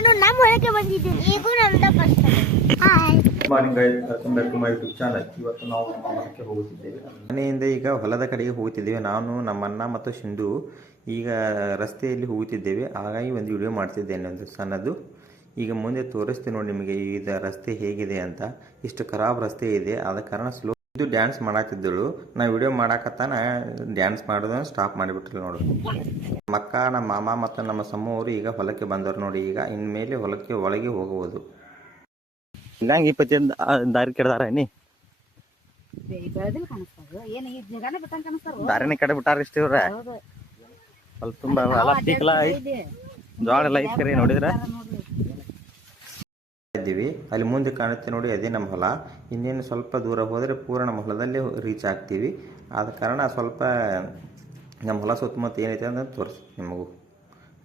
ನಾನು ನಮ್ಮ ಹೊಳಕ್ಕೆ ಬಂದಿದ್ದೀನಿ. ಈಗೂ ನಮ್ದ first. Hi morning guys, welcome back to my YouTube channel. ಇವತ್ತು ನಾವು ನಮ್ಮ ಹೊಲಕ್ಕೆ ಹೋಗುತ್ತಿದ್ದೇವೆ. ಮನೆಯಿಂದ ಈಗ ಹೊಲದ ಕಡೆಗೆ ಹೋಗುತ್ತಿದ್ದೇವೆ. ನಾನು ನಮ್ಮ ಅಣ್ಣ ಮತ್ತು ಸಿಂಧು ಈಗ ರಸ್ತೆಯಲ್ಲಿ ಹೋಗುತ್ತಿದ್ದೇವೆ. ಹಾಗಾಗಿ ಒಂದು ವಿಡಿಯೋ ಮಾಡ್ತಿದ್ದೇನೆ, ಒಂದು ಸಣ್ಣದು. ಈಗ ಮುಂದೆ ತೋರಿಸ್ತೀನಿ ನೋಡಿ ನಿಮಗೆ ಈಗ ರಸ್ತೆ ಹೇಗಿದೆ ಅಂತ. ಇಷ್ಟು ಖರಾಬ್ ರಸ್ತೆ ಇದೆ, ಆದ ಕಾರಣ ಸ್ಲೋ ಇದು ಡ್ಯಾನ್ಸ್ ಮಾಡಾಕ್ತಿದ್ದಳು. ನಾ ವಿಡಿಯೋ ಮಾಡಾಕತ್ತಾನ ಡ್ಯಾನ್ಸ್ ಮಾಡೋದನ್ನ ಸ್ಟಾಪ್ ಮಾಡಿಬಿಟ್ರು ನೋಡಿ. ನಮ್ಮ ಅಕ್ಕ, ನಮ್ಮ ಮಾಮ ಮತ್ತು ನಮ್ಮ ಸಮ್ಮವರು ಈಗ ಹೊಲಕ್ಕೆ ಬಂದವರು ನೋಡಿ. ಈಗ ಇನ್ಮೇಲೆ ಹೊಲಕ್ಕೆ ಒಳಗೆ ಹೋಗುವುದು. ಹಿಂಗಾಗಿ 20 ದಾರಿ ಕೆಡದಾರ ನೀ ದಾರಿನ ಕಡೆ ಬಿಟ್ಟಾರ ಇಷ್ಟ ಇವ್ರ. ಸ್ವಲ್ಪ ತುಂಬಾ ಹೊಲ ಟಿಕ್ಲ ಐತಿ, ಜೋಳ ಎಲ್ಲ ಐತಿ ನೋಡಿದ್ರ ಇದ್ದೀವಿ. ಅಲ್ಲಿ ಮುಂದೆ ಕಾಣುತ್ತೆ ನೋಡಿ, ಅದೇ ನಮ್ಮ ಹೊಲ. ಇನ್ನೇನು ಸ್ವಲ್ಪ ದೂರ ಹೋದರೆ ಪೂರ ನಮ್ಮ ಹೊಲದಲ್ಲೇ ರೀಚ್ ಆಗ್ತೀವಿ. ಆದ ಕಾರಣ ಸ್ವಲ್ಪ ನಮ್ಮ ಹೊಲ ಸುತ್ತಮುತ್ತ ಏನೈತೆ ಅಂತ ತೋರಿಸಿ ನಿಮಗೂ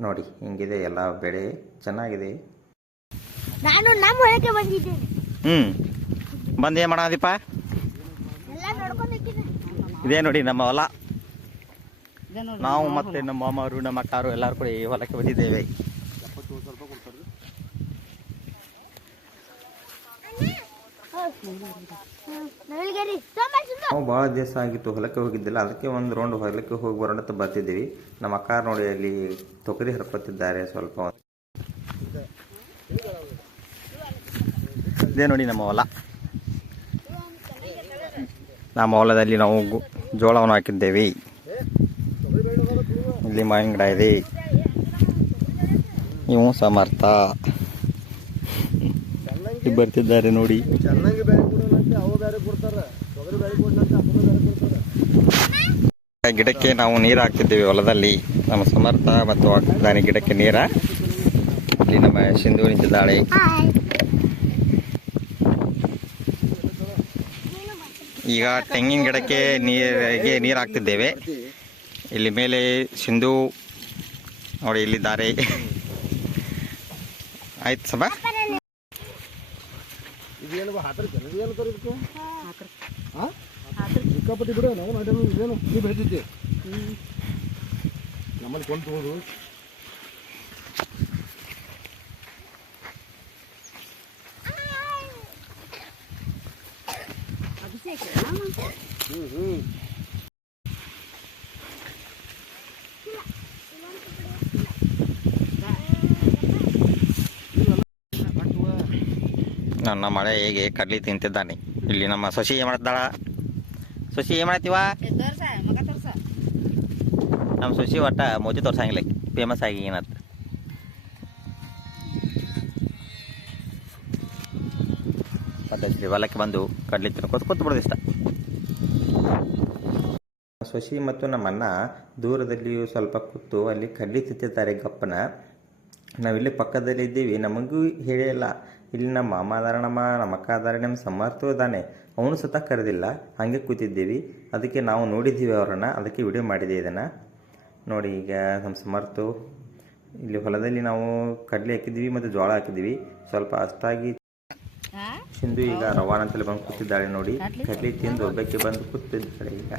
ನೋಡಿ. ಹಿಂಗಿದೆ ಎಲ್ಲ ಬೆಳೆ ಚೆನ್ನಾಗಿದೆ. ನಾನು ನಮ್ಮ ಹೊಳಕ್ಕೆ ಬಂದಿದ್ದೀನಿ. ಬಂದು ಏನ್ ಮಾಡದೀಪ? ಎಲ್ಲ ನೋಡ್ಕೊಂಡು ಇದೇ ನೋಡಿ ನಮ್ಮ ಹೊಲ. ನಾವು ಮತ್ತೆ ನಮ್ಮ ಮಾಮವರು, ನಮ್ಮ ಅಕ್ಕಾರು ಎಲ್ಲರೂ ಕೂಡ ಈ ಹೊಲಕ್ಕೆ ಬಂದಿದ್ದೇವೆ. ನಾವು ಭಾಳ ದಿವಸ ಆಗಿತ್ತು ಹೊಲಕ್ಕೆ ಹೋಗಿದ್ದಿಲ್ಲ, ಅದಕ್ಕೆ ಒಂದು ರೌಂಡ್ ಹೊಲಕ್ಕೆ ಹೋಗಿ ಬರೋಣ ಅಂತ ಬರ್ತಿದ್ದೀವಿ. ನಮ್ಮ ಅಕ್ಕ ನೋಡಿ ಅಲ್ಲಿ ತೊಗರಿ ಹರ್ಕೊತಿದ್ದಾರೆ ಸ್ವಲ್ಪ. ಇದೇ ನೋಡಿ ನಮ್ಮ ಹೊಲ. ನಮ್ಮ ಹೊಲದಲ್ಲಿ ನಾವು ಜೋಳವನ್ನು ಹಾಕಿದ್ದೇವೆ. ಇಲ್ಲಿ ಮಾವಿನ ಗಿಡ ಇದೆ. ಇವು ಸಮರ್ಥ ಬರ್ತಿದ್ದಾರೆ ನೋಡಿ. ಗಿಡಕ್ಕೆ ನಾವು ನೀರು ಹಾಕ್ತಿದ್ದೇವೆ ಹೊಲದಲ್ಲಿ. ನಮ್ಮ ಸಮರ್ಥ ಮತ್ತು ದಾನಿ ಗಿಡಕ್ಕೆ ನೀರ. ಇಲ್ಲಿ ನಮ್ಮ ಸಿಂಧು ನಿಂತಿದ್ದಾಳೆ. ಈಗ ತೆಂಗಿನ ಗಿಡಕ್ಕೆ ನೀರು ಹಾಕ್ತಿದ್ದೇವೆ. ಇಲ್ಲಿ ಮೇಲೆ ಸಿಂಧು ನೋಡಿ ಇಲ್ಲಿದ್ದಾರೆ. ಆಯ್ತು ಸಬಾ ಬಿಡು. ನಾವು ಇದೇನು ನೀವು ಬೆಳೆದಿದ್ದೆ ನಮ್ಮಲ್ಲಿ ಕೊಂಡು ಹೋದು. ನನ್ನ ಮಳೆ ಹೇಗೆ ಕಡ್ಲಿ ತಿಂತಿದ್ದಾನೆ. ಇಲ್ಲಿ ನಮ್ಮ ಸೊಸಿ ಏನ್ ಮಾಡ್ತಾಳ? ಸೊಸಿ ಏನ್ ಮಾಡ್ತೀವ? ನಮ್ಮ ಸೊಸಿ ಒಟ್ಟ ಮೋತಿ ತೋರ್ಸಂಗಿಲ್ಲ, ಫೇಮಸ್ ಆಗಿ ಏನತ್ತ. ಮತ್ತೆ ಹೊಲಕ್ಕೆ ಬಂದು ಕಡ್ಲಿ ತಿನ್ಕೋತ ಕೂತ್ ಬಿಡೋದು ಇಷ್ಟ. ಶಶಿ ಮತ್ತು ನಮ್ಮ ಅಣ್ಣ ದೂರದಲ್ಲಿಯೂ ಸ್ವಲ್ಪ ಕೂತು ಅಲ್ಲಿ ಕಡ್ಲಿ ತಿಂತಿದ್ದಾರೆ ಗಪ್ಪನ. ನಾವಿಲ್ಲಿ ಪಕ್ಕದಲ್ಲಿ ಇದ್ದೀವಿ, ನಮಗೂ ಹೇಳಿಲ್ಲ. ಇಲ್ಲಿ ನಮ್ಮ ಮಾಮ ಅದಾರ, ನಮ್ಮ ಅಕ್ಕ ಅದಾರ, ನಮ್ಮ ಸಮರ್ಥು ಇದ್ದಾನೆ, ಅವನು ಸತ ಕರೆದಿಲ್ಲ. ಹಾಗೆ ಕೂತಿದ್ದೀವಿ. ಅದಕ್ಕೆ ನಾವು ನೋಡಿದ್ದೀವಿ ಅವರನ್ನು, ಅದಕ್ಕೆ ವಿಡಿಯೋ ಮಾಡಿದೆ ಇದನ್ನು ನೋಡಿ. ಈಗ ನಮ್ಮ ಸಮರ್ಥು ಇಲ್ಲಿ ಹೊಲದಲ್ಲಿ ನಾವು ಕಡ್ಲಿ ಹಾಕಿದ್ದೀವಿ ಮತ್ತು ಜೋಳ ಹಾಕಿದ್ದೀವಿ. ಸ್ವಲ್ಪ ಅಷ್ಟಾಗಿ ಸಿಂಧು ಈಗ ರವಾನ ಅಂತಲೇ ಬಂದು ಕೂತಿದ್ದಾಳೆ ನೋಡಿ. ಕಡ್ಲಿ ತಿಂದು ಒಬ್ಬಕ್ಕೆ ಬಂದು ಕೂತಿದ್ದಾಳೆ. ಈಗ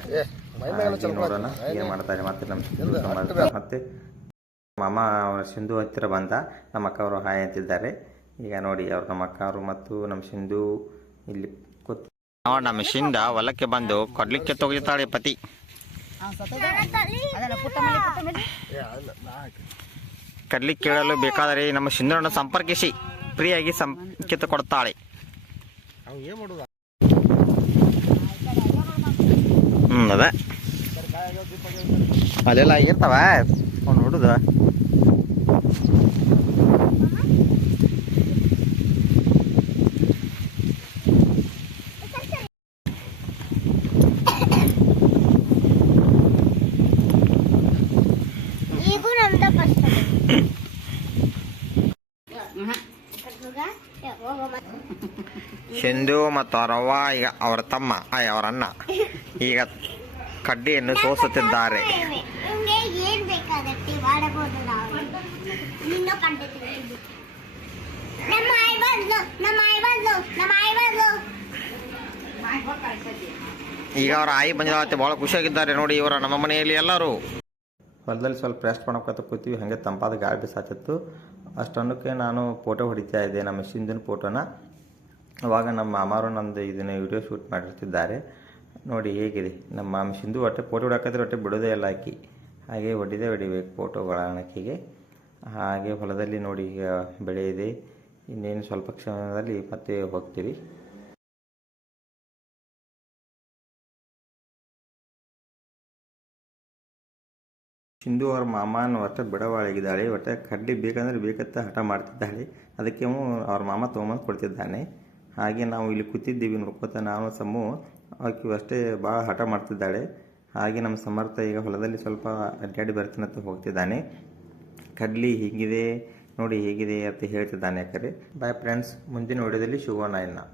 ನೋಡೋಣ ಏನು ಮಾಡ್ತಾರೆ. ಮತ್ತೆ ನಮ್ಮ ಸಿಂಧು ಸಮರ್ಥ ಮತ್ತೆ ಮಾಮ ಅವರ ಸಿಂಧು ಹತ್ತಿರ ಬಂದ. ನಮ್ಮ ಅಕ್ಕ ಅವರು ಹಾಯ್ ಅಂತಿದ್ದಾರೆ. ಈಗ ನೋಡಿ ಅವ್ರು ನಮ್ಮ ಅಕ್ಕ ಅವರು ಮತ್ತು ನಮ್ಮ ಸಿಂಧು ಇಲ್ಲಿ ಕೂತ್ ನಮ್ಮ ಶಿಂದ ಹೊಲಕ್ಕೆ ಬಂದು ಕೊಡ್ಲಿಕ್ಕೆ ತೊಗಿತಾಳೆ ಪತಿ. ಕಡ್ಲಿ ಕೇಳಲು ಬೇಕಾದರೆ ನಮ್ಮ ಸಿಂಧುವನ್ನು ಸಂಪರ್ಕಿಸಿ ಫ್ರೀಯಾಗಿ ಸಂಕೇತ ಕೊಡ್ತಾಳೆ. ಅದ ಅಲ್ಲೆಲ್ಲ ಇರ್ತಾವ ಅವ್ನು ನೋಡುದ. ಈಗೂ ನಮ್ದ ಫಸ್ಟ್. ಸಿಂಧು ಮತ್ತು ರವ್ವ ಈಗ ಅವರ ತಮ್ಮ ಅವರ ಅಣ್ಣ ಈಗ ಕಡ್ಡಿಯನ್ನು ಸೋಸುತ್ತಿದ್ದಾರೆ. ಏನ್ ಬೇಕಾದಟ್ಟಿ ಮಾಡಬಹುದು ನಾವು. ನಿನ್ನ ಕಂಡಿದ್ದೀವಿ. ನಮ್ಮ ಆಯ್ ಬಂದ್ಲು, ನಮ್ಮ ಆಯ್ ಬಂದ್ಲು, ನಮ್ಮ ಆಯ್ ಬಂದ್ಲು. ಈಗ ಅವರ ಆಯಿ ಬಂದಿದ್ದಾಳೆ, ಭಾಳ ಖುಷಿಯಾಗಿದ್ದಾರೆ ನೋಡಿ ಇವರ ನಮ್ಮ ಮನೆಯಲ್ಲಿ ಎಲ್ಲರೂ. ಹೊಲದಲ್ಲಿ ಸ್ವಲ್ಪ ರೆಸ್ಟ್ ಮಾಡ್ಕೊತ ಕೂತೀವಿ. ಹಾಗೆ ತಂಪಾದ ಗಾಳಿ ಬಿಸಾತಿತ್ತು. ಅಷ್ಟೊಂದಕ್ಕೆ ನಾನು ಫೋಟೋ ಹೊಡಿತಾ ಇದ್ದೆ ನಮ್ಮ ಸಿಂಧುನ ಫೋಟೋನ. ಅವಾಗ ನಮ್ಮ ಮಾಮಾರು ನಂದು ಇದನ್ನು ವಿಡಿಯೋ ಶೂಟ್ ಮಾಡಿರ್ತಿದ್ದಾರೆ. ನೋಡಿ ಹೇಗಿದೆ ನಮ್ಮ ಮಾಮ ಸಿಂಧು ಒಟ್ಟೆ ಫೋಟೋ ಹೊಡಕಾದ್ರೆ ಒಟ್ಟೆ ಬಿಡೋದೇ ಇಲ್ಲ ಆಕಿ. ಹಾಗೆ ಹೊಡಿಬೇಕು ಫೋಟೋಗಳ ಆಕಿಗೆ. ಹಾಗೆ ಹೊಲದಲ್ಲಿ ನೋಡಿ ಈಗ ಬೆಳೆ ಇದೆ. ಇನ್ನೇನು ಸ್ವಲ್ಪ ಕ್ಷಣದಲ್ಲಿ ಮತ್ತೆ ಹೋಗ್ತೀವಿ. ಸಿಂಧು ಅವ್ರ ಮಾಮನ ಒಟ್ಟೆ ಬಿಡವಾಳಾಗಿದ್ದಾಳೆ. ಒಟ್ಟೆ ಕಡ್ಡಿ ಬೇಕಂದ್ರೆ ಬೇಕಂತ ಹಠ ಮಾಡ್ತಿದ್ದಾಳೆ. ಅದಕ್ಕೆ ಅವ್ರ ಮಾಮ ತೊಗೊಂಬಂದು ಕೊಡ್ತಿದ್ದಾನೆ. ಹಾಗೆ ನಾವು ಇಲ್ಲಿ ಕೂತಿದ್ದೀವಿ ನೋಡ್ಕೋತ ನಾನು ಸಮ್ಮು. ಆಕೆ ಅಷ್ಟೇ ಭಾಳ ಹಠ ಮಾಡ್ತಿದ್ದಾಳೆ. ಹಾಗೆ ನಮ್ಮ ಸಮರ್ಥ ಈಗ ಹೊಲದಲ್ಲಿ ಸ್ವಲ್ಪ ಅಡ್ಡಾಡಿ ಬರ್ತೀನಂತ ಹೋಗ್ತಿದ್ದಾನೆ. ಕಡ್ಲಿ ಹೀಗಿದೆ ನೋಡಿ ಹೇಗಿದೆ ಅಂತ ಹೇಳ್ತಿದ್ದಾನೆ. ಯಾಕಂದರೆ ಬಾಯ್ ಫ್ರೆಂಡ್ಸ್, ಮುಂದಿನ ವಿಡಿಯೋದಲ್ಲಿ ಸಿಗೋಣ ಇನ್ನು.